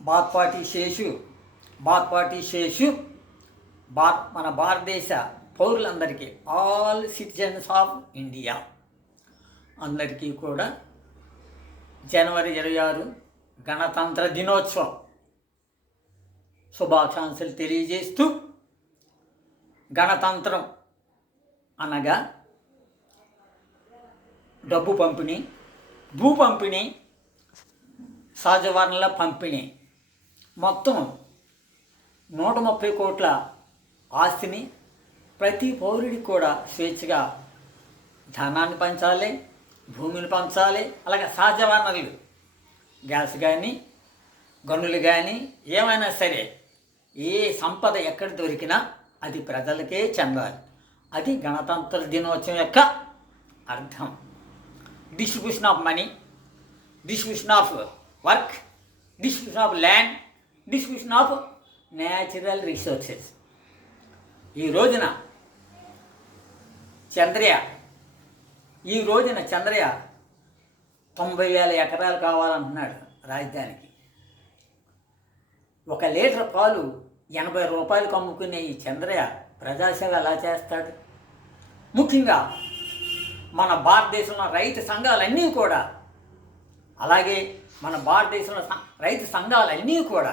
Bath party Seshu మన భారతదేశ పౌరులందరికీ ఆల్ సిటిజన్స్ ఆఫ్ ఇండియా అందరికీ కూడా జనవరి 26 గణతంత్ర దినోత్సవం శుభాకాంక్షలు తెలియజేస్తూ, గణతంత్రం అనగా డబ్బు పంపిణీ, భూ పంపిణీ, సహజ వనరుల పంపిణీ, మొత్తం 130 కోట్ల ఆస్తిని ప్రతి పౌరుడికి కూడా స్వేచ్ఛగా ధనాన్ని పంచాలి, భూమిని పంచాలి. అలాగే సహజ వనరులు గ్యాస్ కానీ, గనులు కానీ, ఏమైనా సరే ఏ సంపద ఎక్కడ దొరికినా అది ప్రజలకే చెందాలి. అది గణతంత్ర దినోత్సవం యొక్క అర్థం. Distribution of money, distribution of work, distribution of land, distribution of natural resources. ఈ రోజున చంద్రయ్య 90,000 ఎకరాలు కావాలంటున్నాడు రాజధానికి. 1 లీటర్ పాలు 80 రూపాయలకు అమ్ముకునే ఈ చంద్రయ్య ప్రజాసేవ ఎలా చేస్తాడు? ముఖ్యంగా మన భారతదేశంలో రైతు సంఘాలన్నీ కూడా, అలాగే మన భారతదేశంలో రైతు సంఘాలన్నీ కూడా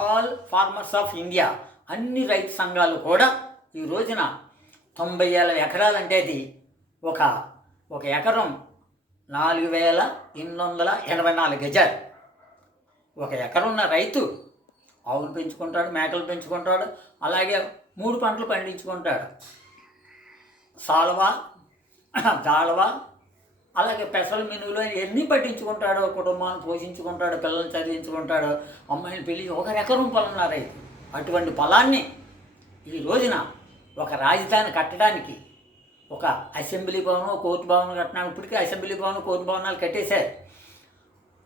ఆల్ ఫార్మర్స్ ఆఫ్ ఇండియా, అన్ని రైతు సంఘాలు కూడా ఈ రోజున 90,000 ఎకరాలు అంటే అది ఒక ఎకరం 4,884 గజాలు. 1 ఎకరం ఉన్న రైతు ఆవులు పెంచుకుంటాడు, మేకలు పెంచుకుంటాడు, అలాగే 3 పంటలు పండించుకుంటాడు. సాల్వ, దాళవ, అలాగే పెసలు, మినుగులు ఎన్ని పట్టించుకుంటాడు, కుటుంబాన్ని పోషించుకుంటాడు, పిల్లల్ని చదివించుకుంటాడు, అమ్మాయిని పెళ్లి. 1 ఎకరం పొలం రైతు. అటువంటి పొలాన్ని ఈ రోజున ఒక రాజధాని కట్టడానికి, ఒక అసెంబ్లీ భవనం, కోర్టు భవనం కట్టడానికి, ఇప్పటికీ అసెంబ్లీ భవనం, కోర్టు భవనాలు కట్టేశారు.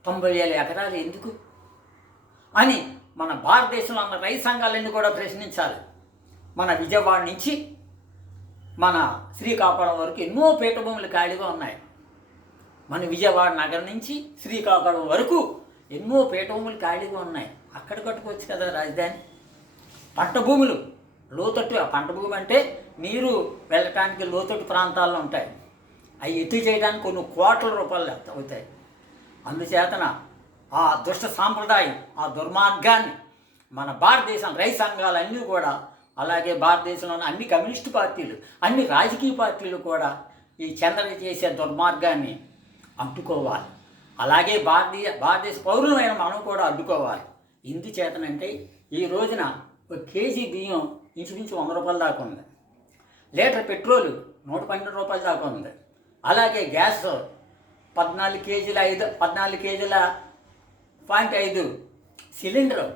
90,000 ఎకరాలు ఎందుకు అని మన భారతదేశంలో ఉన్న రైతు సంఘాలన్నీ కూడా ప్రశ్నించాలి. మన విజయవాడ నుంచి మన శ్రీకాకుళం వరకు ఎన్నో పీఠభూములు ఖాళీగా ఉన్నాయి. మన విజయవాడ నగరం నుంచి శ్రీకాకుళం వరకు ఎన్నో పీఠభూములు ఖాళీగా ఉన్నాయి. అక్కడ కట్టుకోవచ్చు కదా రాజధాని. పంట భూములు, లోతట్టు, పంట భూమి అంటే నీరు వెళ్ళటానికి లోతట్టు ప్రాంతాల్లో ఉంటాయి. అవి ఎత్తు చేయడానికి కొన్ని కోట్ల రూపాయలు అవుతాయి. అందుచేతన ఆ దుష్ట సాంప్రదాయం, ఆ దుర్మార్గాన్ని మన భారతదేశం రైతు సంఘాలన్నీ కూడా, అలాగే భారతదేశంలో ఉన్న అన్ని కమ్యూనిస్టు పార్టీలు, అన్ని రాజకీయ పార్టీలు కూడా ఈ చంద్రయ్య చేసే దుర్మార్గాన్ని అడ్డుకోవాలి. అలాగే భారతదేశ పౌరులమైన మనం కూడా అడ్డుకోవాలి. ఎందుచేతనంటే ఈ రోజున 1 కేజీ బియ్యం ఇంచుమించు 100 రూపాయల దాకా ఉంది. లీటర్ పెట్రోలు 112 రూపాయల దాకా ఉంది. అలాగే గ్యాస్ 14 కేజీల 0.5 సిలిండరు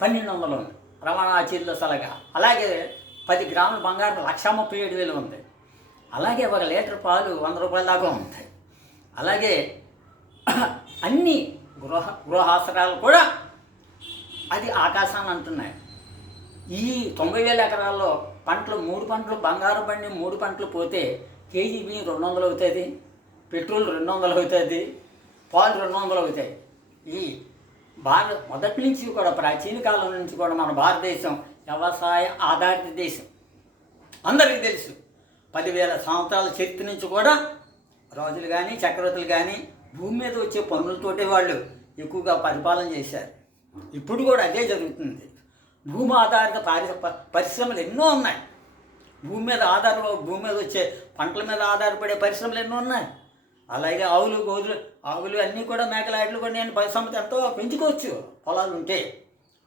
1,200 ఉంది రవాణా చీరలో సలగా. అలాగే 10 గ్రాముల బంగారం 1,37,000 ఉంది. అలాగే 1 లీటర్ పాలు 100 రూపాయల దాకా ఉంది. అలాగే అన్ని గృహాసరాలు కూడా అది ఆకాశాన్ని అంటున్నాయి. ఈ 90,000 ఎకరాల్లో పంటలు 3 పంటలు, బంగారం పండి 3 పంటలు పోతే కేజీ బియ్యం 200 అవుతుంది, పెట్రోల్ 200 అవుతుంది, పాలు 200 అవుతాయి. ఈ మొదటి నుంచి కూడా, ప్రాచీన కాలం నుంచి కూడా మన భారతదేశం వ్యవసాయ ఆధారిత దేశం. అందరికీ తెలుసు. 10,000 సంవత్సరాల చరిత్ర నుంచి కూడా రాజులు కానీ, చక్రవర్తులు కానీ భూమి మీద వచ్చే పన్నులతోటే వాళ్ళు ఎక్కువగా పరిపాలన చేశారు. ఇప్పుడు కూడా అదే జరుగుతుంది. భూమి ఆధారిత పరిశ్రమలు ఎన్నో ఉన్నాయి. భూమి మీద వచ్చే పంటల మీద ఆధారపడే పరిశ్రమలు ఎన్నో ఉన్నాయి. అలాగే ఆవులు అన్నీ కూడా, మేకలాట్లు కూడా నేను పరిశ్రమ ఎంతో పెంచుకోవచ్చు. పొలాలు ఉంటే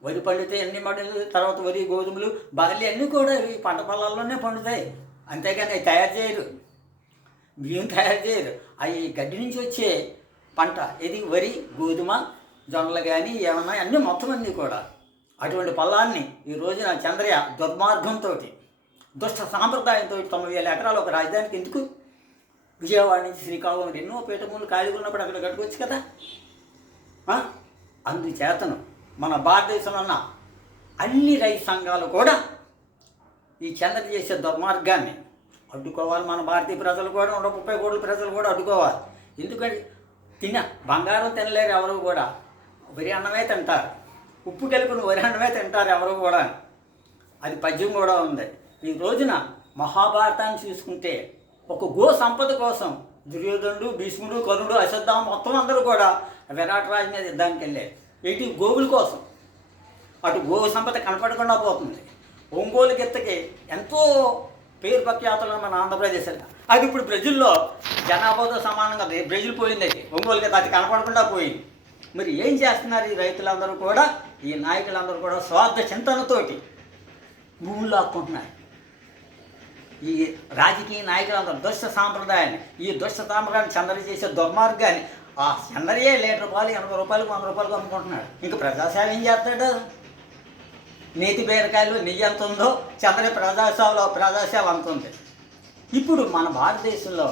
వరి పండితే ఎన్ని పండుగలు, తర్వాత వరి, గోధుమలు, బార్లీ అన్నీ కూడా ఈ పంట పొలాల్లోనే పండుతాయి. అంతేగాని అవి తయారు చేయరు, బియ్యం తయారు చేయరు. అవి గడ్డి నుంచి వచ్చే పంట ఇది వరి, గోధుమ, జొన్నలు కానీ ఏమన్నా అన్నీ మొత్తం అన్నీ కూడా. అటువంటి పొలాన్ని ఈ రోజున చంద్రయ్య దుర్మార్గంతో, దుష్ట సాంప్రదాయంతో 90,000 ఎకరాలు ఒక రాజధానికి ఎందుకు? విజయవాడ నుంచి శ్రీకాకుళం ఎన్నో పీఠభూములు ఖాళీగా ఉన్నప్పుడు అక్కడ కట్టుకోవచ్చు కదా. అందుచేతను మన భారతదేశంలో ఉన్న అన్ని రైతు సంఘాలు కూడా ఈ చంద్రయ్య చేసే దుర్మార్గాన్ని అడ్డుకోవాలి. మన భారతీయ ప్రజలు కూడా 130 కోట్ల ప్రజలు కూడా అడ్డుకోవాలి. ఎందుకంటే బంగారం తినలేరు ఎవరు కూడా, వరి అన్నమే తింటారు. ఉప్పు కలిపిన వరి అన్నమే తింటారు ఎవరు కూడా. అది పద్యం కూడా ఉంది. ఈ రోజున మహాభారతాన్ని చూసుకుంటే ఒక గో సంపద కోసం దుర్యోధనుడు, భీష్ముడు, కర్ణుడు, అశ్వత్థామ మొత్తం అందరూ కూడా విరాట్ రాజు మీద యుద్ధానికి వెళ్ళారు. ఏంటి? గోవుల కోసం. అటు గో సంపద కనపడకుండా పోతుంది. ఒంగోలు గిత్తకి ఎంతో పేరు ప్రఖ్యాతులు మన ఆంధ్రప్రదేశ్. అది ఇప్పుడు బ్రెజిల్లో జనాభాతో సమానంగా బ్రెజిల్ పోయింది. అయితే ఒంగోలు గిత్త అది కనపడకుండా పోయింది. మరి ఏం చేస్తున్నారు ఈ రైతులందరూ కూడా, ఈ నాయకులందరూ కూడా స్వార్థ చింతనతోటి భూములు లాక్కుంటున్నారు. ఈ రాజకీయ నాయకులందరూ దుష్ట సాంప్రదాయాన్ని, ఈ దుష్ట సాంప్రదాయాన్ని చందరి చేసే దుర్మార్గాన్ని ఆ చందరియే లీటర్ పాలు 80 రూపాయలకు 100 రూపాయలకు అమ్ముకుంటున్నాడు. ఇంకా ప్రజాసేవ ఏం చేస్తాడు? నేతి బీరకాయలు నెయ్యి ఎంత ఉందో చంద్ర ప్రజాసేవ అంత ఉంది. ఇప్పుడు మన భారతదేశంలో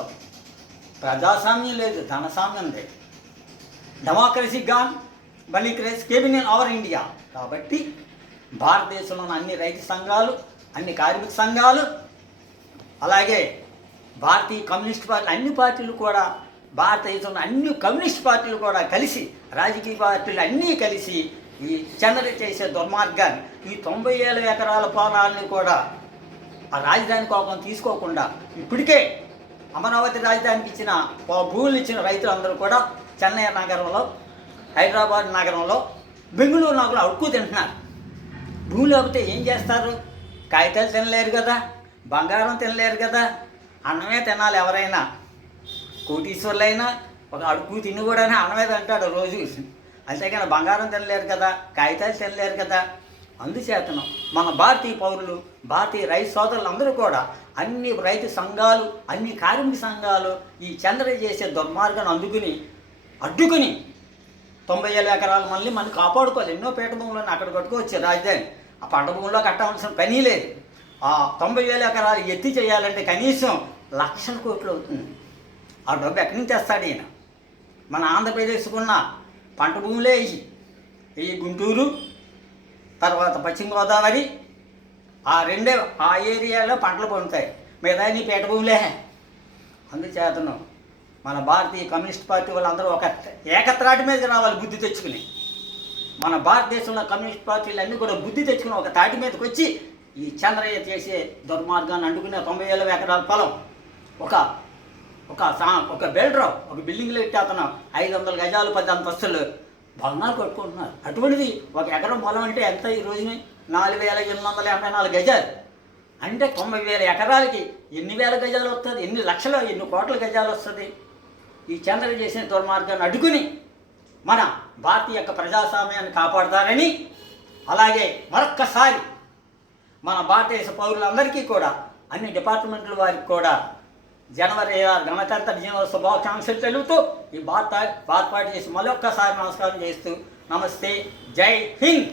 ప్రజాస్వామ్యం లేదు, ధనస్వామ్యం లేదు. డెమోక్రసీ గాన్ మళ్ళీ కేబిన్ ఇన్ అవర్ ఇండియా. కాబట్టి భారతదేశంలోని అన్ని రైతు సంఘాలు, అన్ని కార్మిక సంఘాలు, అలాగే భారతీయ కమ్యూనిస్ట్ పార్టీ, అన్ని పార్టీలు కూడా, భారతదేశంలో అన్ని కమ్యూనిస్ట్ పార్టీలు కూడా కలిసి, రాజకీయ పార్టీలు అన్నీ కలిసి ఈ చంద్ర చేసే దుర్మార్గాన్ని, ఈ 90,000 ఎకరాల పొలాలని కూడా ఆ రాజధాని కోపం తీసుకోకుండా ఇప్పటికే అమరావతి రాజధానికి ఇచ్చిన భూములు ఇచ్చిన రైతులందరూ కూడా చెన్నై నగరంలో, హైదరాబాద్ నగరంలో, బెంగళూరు నగరంలో అడుక్కు తింటున్నారు. భూములు లేకపోతే ఏం చేస్తారు? కాగితాలు తినలేరు కదా, బంగారం తినలేరు కదా, అన్నమే తినాలి. ఎవరైనా కోటీశ్వర్లైనా ఒక అడుగు తిని కూడా అన్నమే తింటాడు రోజు. అంతేకాని బంగారం తినలేరు కదా, కాగితాలు తినలేరు కదా. అందుచేతను మన భారతీయ పౌరులు, భారతీయ రైతు సోదరులందరూ కూడా, అన్ని రైతు సంఘాలు, అన్ని కార్మిక సంఘాలు ఈ చంద్ర చేసే దుర్మార్గాన్ని అడ్డుకుని 90,000 ఎకరాలు మళ్ళీ మనం కాపాడుకోవాలి. ఎన్నో పీట భూములను అక్కడ కట్టుకోవచ్చు రాజధాని. ఆ పంట భూముల్లో కట్టవలసిన పని లేదు. ఆ 90,000 ఎకరాలు ఎత్తి చేయాలంటే కనీసం లక్షల కోట్లు అవుతుంది. ఆ డబ్బు ఎక్కడి నుంచి తెస్తాడు ఈయన? మన ఆంధ్రప్రదేశ్కున్న పంట భూములే ఈ గుంటూరు, తర్వాత పశ్చిమ గోదావరి, ఆ ఏరియాలో పంటలు పండుతాయి. మిగతా నీ పీట భూములే. అందుచేతను మన భారతీయ కమ్యూనిస్ట్ పార్టీ వాళ్ళందరూ ఒక ఏకత్రాటి మీద రావాలి బుద్ధి తెచ్చుకుని. మన భారతదేశంలో కమ్యూనిస్ట్ పార్టీలు అన్నీ కూడా బుద్ధి తెచ్చుకుని ఒక తాటి మీదకి వచ్చి ఈ చంద్రయ్య చేసే దుర్మార్గాన్ని అడ్డుకునే 90,000 ఎకరాల పొలం ఒక బిల్డర్ ఒక బిల్డింగ్లో పెట్టి అతను 500 గజాలు 10 అంతస్తులు భవనాలు కట్టుకుంటున్నారు. అటువంటిది ఒక ఎకరం పొలం అంటే ఎంత ఈ రోజుని? 4,884 గజాలు. అంటే 90,000 ఎకరాలకి ఎన్ని వేల గజాలు వస్తుంది? ఎన్ని లక్షలు, ఎన్ని కోట్ల గజాలు వస్తుంది? ఈ చంద్ర చేసిన దుర్మార్గాన్ని అడ్డుకుని మన భారతీయ యొక్క ప్రజాస్వామ్యాన్ని కాపాడతారని, అలాగే మరొక్కసారి మన భారతదేశ పౌరులందరికీ కూడా, అన్ని డిపార్ట్మెంట్ల వారికి కూడా జనవరి 6 గణతంత్ర దినోత్సవ శుభాకాంక్షలు తెలుపుతూ ఈ భారత పార్టీ చేసి మరొక్కసారి నమస్కారం చేస్తూ, నమస్తే, జై హింద్.